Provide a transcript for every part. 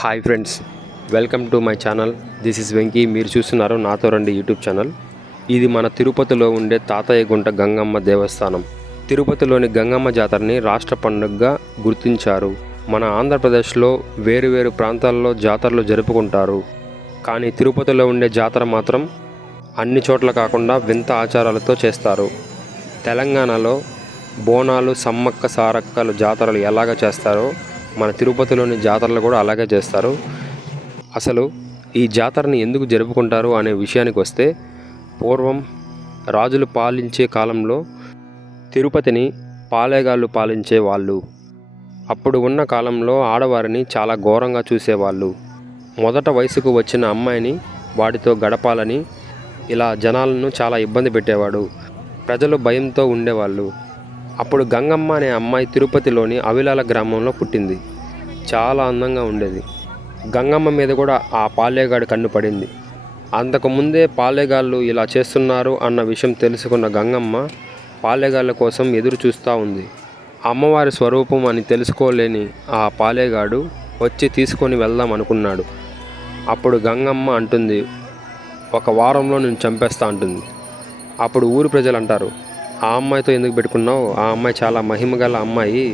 Hi friends, welcome to my channel. This is Venky. మీరు చూస్తున్నారు నాతో రండి యూట్యూబ్ ఛానల్. ఇది మన తిరుపతిలో ఉండే తాతయ్య గుంట గంగమ్మ దేవస్థానం. తిరుపతిలోని గంగమ్మ జాతరని రాష్ట్ర పండుగగా గుర్తించారు. మన ఆంధ్రప్రదేశ్లో వేరువేరు ప్రాంతాల్లో జాతరలు జరుపుకుంటారు. కానీ తిరుపతిలో ఉండే జాతర మాత్రం అన్ని చోట్ల కాకుండా వింత ఆచారాలతో చేస్తారు. తెలంగాణలో బోనాలు, సమ్మక్క సారక్కలు జాతరలు ఎలాగ చేస్తారో మన తిరుపతిలోని జాతరలు కూడా అలాగే చేస్తారు. అసలు ఈ జాతరని ఎందుకు జరుపుకుంటారు అనే విషయానికి వస్తే, పూర్వం రాజులు పాలించే కాలంలో తిరుపతిని పాలేగాళ్ళు పాలించే వాళ్ళు. అప్పుడు ఉన్న కాలంలో ఆడవారిని చాలా ఘోరంగా చూసేవాళ్ళు. మొదట వయసుకు వచ్చిన అమ్మాయిని వాటితో గడపాలని ఇలా జనాలను చాలా ఇబ్బంది పెట్టేవాడు. ప్రజలు భయంతో ఉండేవాళ్ళు. అప్పుడు గంగమ్మ అనే అమ్మాయి తిరుపతిలోని అవిలాల గ్రామంలో పుట్టింది. చాలా అందంగా ఉండేది. గంగమ్మ మీద కూడా ఆ పాలేగాడు కన్ను పడింది. అంతకుముందే పాలేగాళ్ళు ఇలా చేస్తున్నారు అన్న విషయం తెలుసుకున్న గంగమ్మ పాలేగాళ్ళ కోసం ఎదురు చూస్తూ ఉంది. అమ్మవారి స్వరూపం అని తెలుసుకోలేని ఆ పాలేగాడు వచ్చి తీసుకొని వెళ్దాం అనుకున్నాడు. అప్పుడు గంగమ్మ అంటుంది, ఒక వారంలో నేను చంపేస్తా అంటుంది. అప్పుడు ఊరి ప్రజలు అంటారు, ఆ అమ్మాయితో ఎందుకు పెట్టుకున్నావు, ఆ అమ్మాయి చాలా మహిమగల అమ్మాయి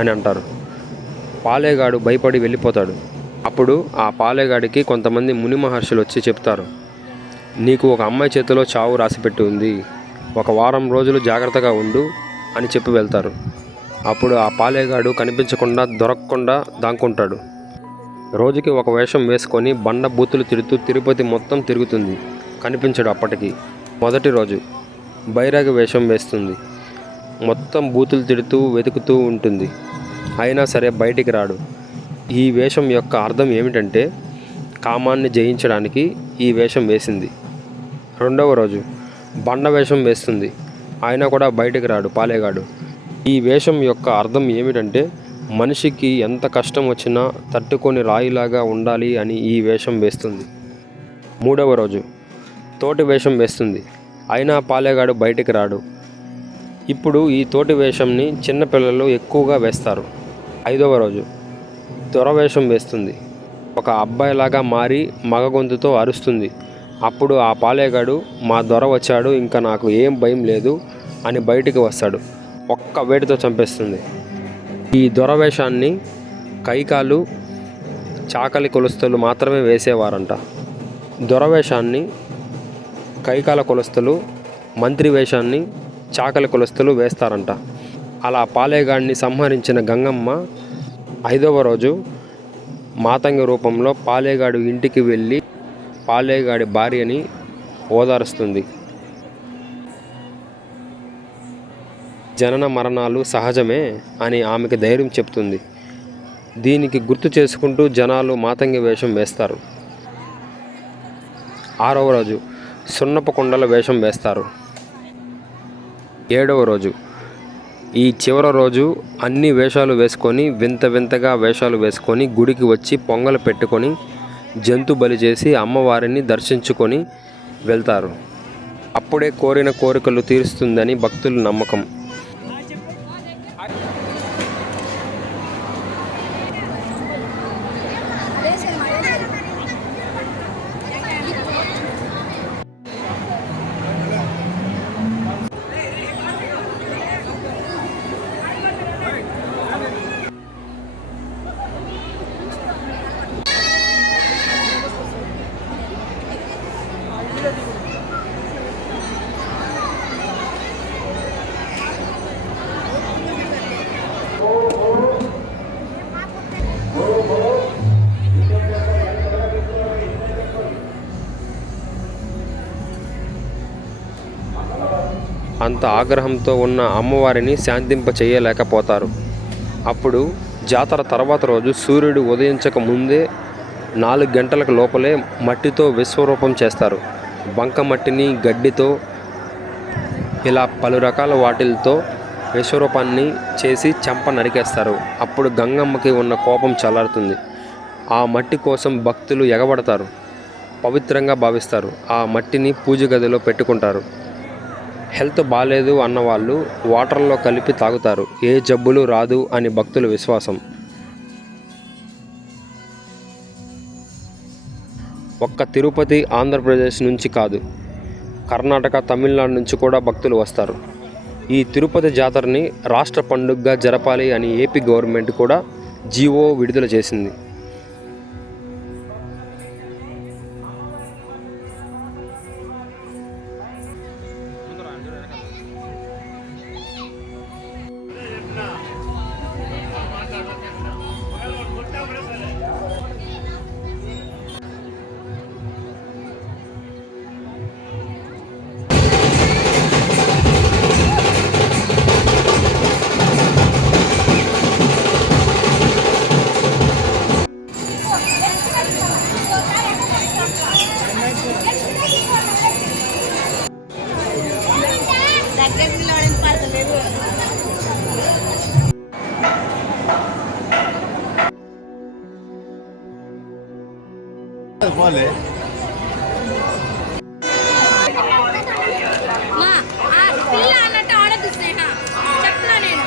అని అంటారు. పాలేగాడు భయపడి వెళ్ళిపోతాడు. అప్పుడు ఆ పాలేగాడికి కొంతమంది ముని మహర్షులు వచ్చి చెప్తారు, నీకు ఒక అమ్మాయి చేతిలో చావు రాసిపెట్టి ఉంది, ఒక వారం రోజులు జాగ్రత్తగా ఉండు అని చెప్పి వెళ్తారు. అప్పుడు ఆ పాలేగాడు కనిపించకుండా దొరకకుండా దాక్కుంటాడు. రోజుకి ఒక వేషం వేసుకొని బండ బూతులు తిడుతూ తిరుపతి మొత్తం తిరుగుతుంది. కనిపించడు. అప్పటికి మొదటి రోజు బైరాగి వేషం వేస్తుంది. మొత్తం బూతులు తిడుతూ వెతుకుతూ ఉంటుంది. అయినా సరే బయటికి రాడు. ఈ వేషం యొక్క అర్థం ఏమిటంటే, కామాన్ని జయించడానికి ఈ వేషం వేసింది. రెండవ రోజు బండ వేషం వేస్తుంది. అయినా కూడా బయటికి రాడు పాలేగాడు. ఈ వేషం యొక్క అర్థం ఏమిటంటే, మనిషికి ఎంత కష్టం వచ్చినా తట్టుకొని రాయిలాగా ఉండాలి అని ఈ వేషం వేస్తుంది. మూడవ రోజు తోటి వేషం వేస్తుంది. అయినా పాలేగాడు బయటికి రాడు. ఇప్పుడు ఈ తోటి వేషంని చిన్నపిల్లలు ఎక్కువగా వేస్తారు. ఐదవ రోజు దొర వేషం వేస్తుంది. ఒక అబ్బాయిలాగా మారి మగ గొంతుతో అరుస్తుంది. అప్పుడు ఆ పాలేగాడు, మా దొర వచ్చాడు, ఇంకా నాకు ఏం భయం లేదు అని బయటికి వస్తాడు. ఒక్క వేటితో చంపేస్తుంది. ఈ దొర వేషాన్ని కైకాలు, చాకలి కులస్తులు మాత్రమే వేసేవారంట. దొర వేషాన్ని కైకాల కులస్తులు, మంత్రి వేషాన్ని చాకలి కులస్తులు వేస్తారంట. అలా పాలేగాడిని సంహరించిన గంగమ్మ 5వ రోజు మాతంగి రూపంలో పాలేగాడు ఇంటికి వెళ్ళి పాలేగాడి భార్యని ఓదారుస్తుంది. జనన మరణాలు సహజమే అని ఆమెకి ధైర్యం చెప్తుంది. దీనికి గుర్తు చేసుకుంటూ జనాలు మాతంగి వేషం వేస్తారు. 6వ రోజు సున్నపు కుండల వేషం వేస్తారు. 7వ రోజు ఈ చివరి రోజు అన్ని వేషాలు వేసుకొని వింత వింతగా వేషాలు వేసుకొని గుడికి వచ్చి పొంగలు పెట్టుకొని జంతు బలి చేసి అమ్మవారిని దర్శించుకొని వెళ్తారు. అప్పుడే కోరిన కోరికలు తీరుస్తుందని భక్తుల నమ్మకం. అంత ఆగ్రహంతో ఉన్న అమ్మవారిని శాంతింప చేయలేకపోతారు. అప్పుడు జాతర తర్వాత రోజు సూర్యుడు ఉదయించక ముందే 4 గంటలకు లోపలే మట్టితో విశ్వరూపం చేస్తారు. బంక మట్టిని, గడ్డితో ఇలా పలు రకాల వాటిలతో విశ్వరూపాన్ని చేసి చెంప నరికేస్తారు. అప్పుడు గంగమ్మకి ఉన్న కోపం చల్లారుతుంది. ఆ మట్టి కోసం భక్తులు ఎగబడతారు. పవిత్రంగా భావిస్తారు. ఆ మట్టిని పూజ గదిలో పెట్టుకుంటారు. హెల్త్ బాగాలేదు అన్నవాళ్ళు వాటర్లో కలిపి తాగుతారు. ఏ జబ్బులు రాదు అని భక్తుల విశ్వాసం. ఒక్క తిరుపతి ఆంధ్రప్రదేశ్ నుంచి కాదు, కర్ణాటక, తమిళనాడు నుంచి కూడా భక్తులు వస్తారు. ఈ తిరుపతి జాతరని రాష్ట్ర పండుగగా జరపాలి అని ఏపీ గవర్నమెంట్ కూడా జీవో విడుదల చేసింది. Vale. పిల్ల అన్నట్టు ఆడదు స్నేహ, చెప్తున్నా నేను.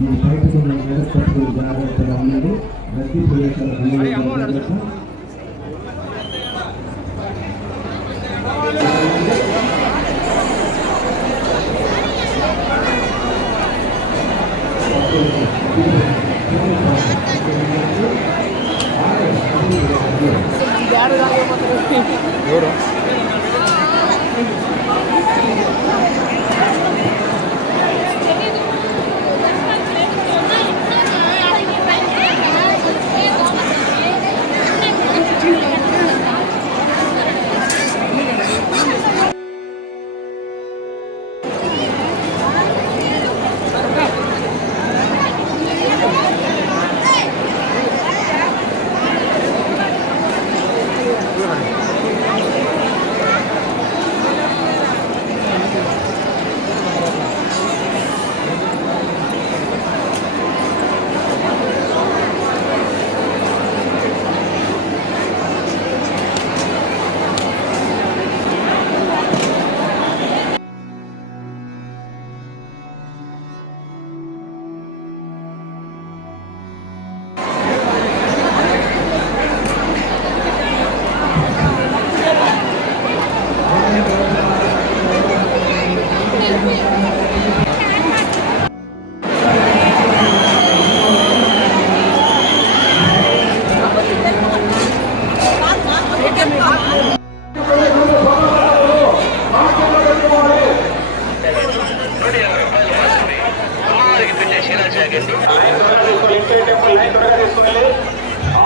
మీ బయటకు వ్యవస్థకు జాగ్రత్తగా ఉన్నది. రద్దీ ప్రదేశాల ఎవరు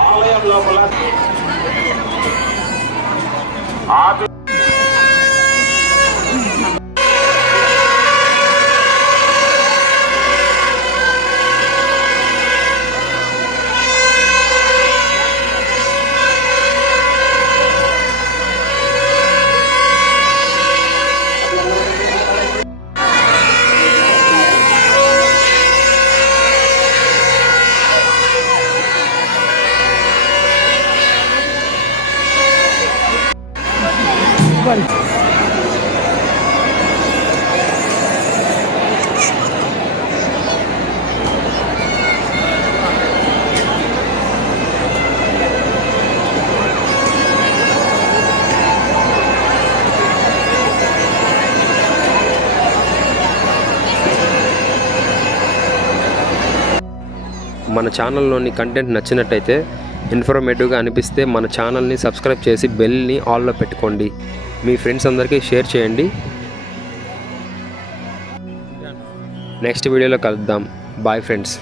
ఆలయం లోపల మన ఛానల్లోని కంటెంట్ నచ్చినట్టయితే, ఇన్ఫర్మేటివ్గా అనిపిస్తే మన ఛానల్ని సబ్స్క్రైబ్ చేసి బెల్ని ఆల్లో పెట్టుకోండి. మీ ఫ్రెండ్స్ అందరికీ షేర్ చేయండి. నెక్స్ట్ వీడియోలో కలుద్దాం. Bye friends.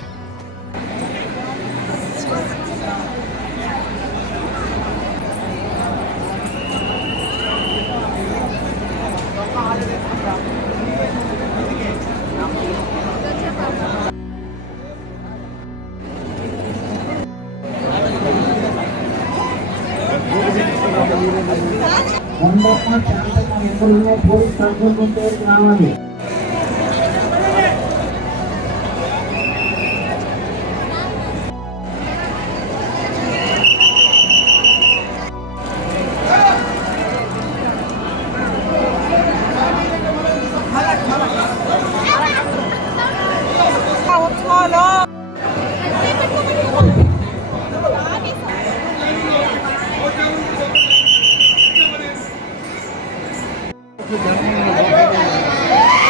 ఉండమ్మ శాంతమ్మ ఎక్కడున్నా పోలీస్ కంట్రోల్ రూమ్ దగ్గరికి రావాలి.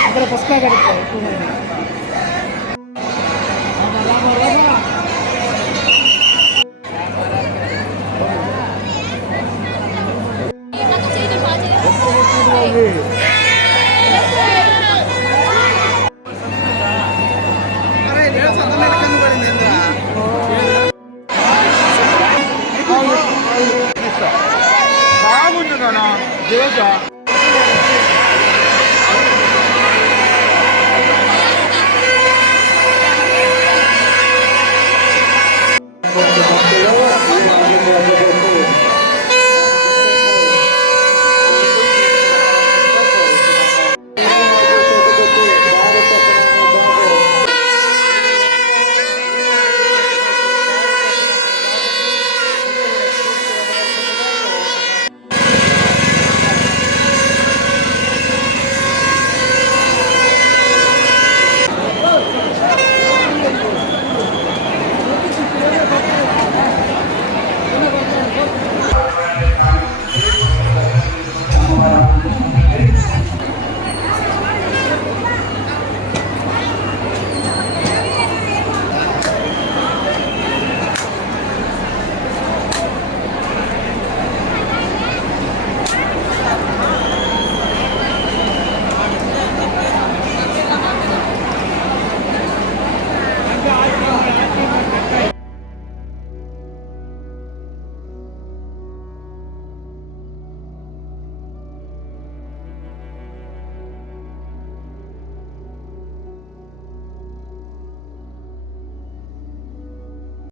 ఇక్కడ పుష్ప కడుపుతారు బాగుంది కదా